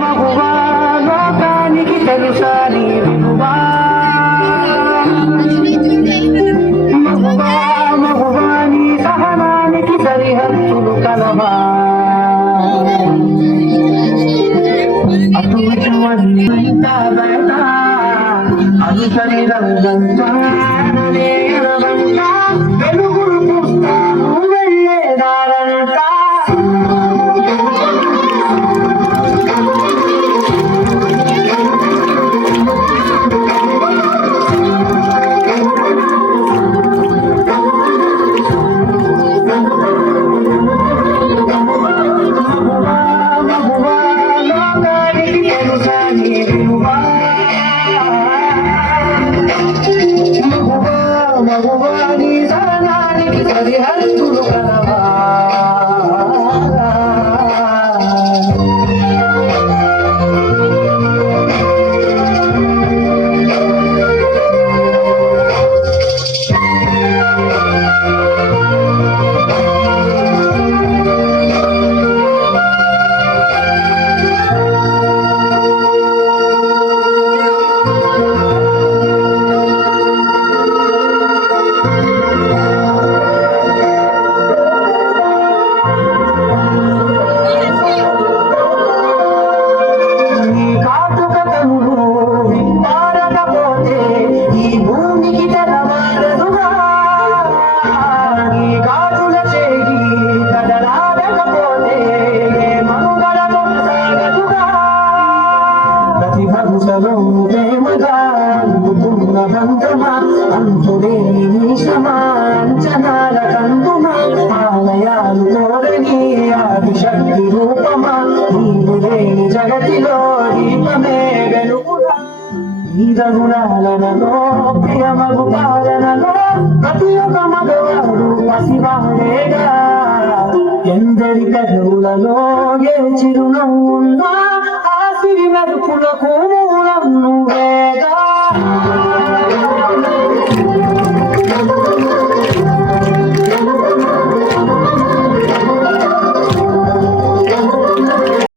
మగువా లోకానికి తెలుసా నీ విలువా మగువా మగువా నీ సహనానికి సరిహద్దులు కలవా అటు ఇటు అన్నింట బయట అనుసరి రంగంతా వెలుగులు పుస్తాను వెళ్ళేదారంతా మగువాని సహనానికి సరిహద్దులు కలవా అంతులేని నీశమా అంచనాల కందుమా ఆలయాలు కోరని ఆదిశక్తి రూపమా నీవు లేని జగతిలో దీపమే వెలుగురా ఈ రఘురాలలో ప్రియమగు పాలనలో ప్రతి ఒక్క మగవాడు పసివాడేగా ఎందరి కథలలో ఏ చిరునవ్వున్నా ఆ సిరి మెరుపులకు మూలం నువ్వే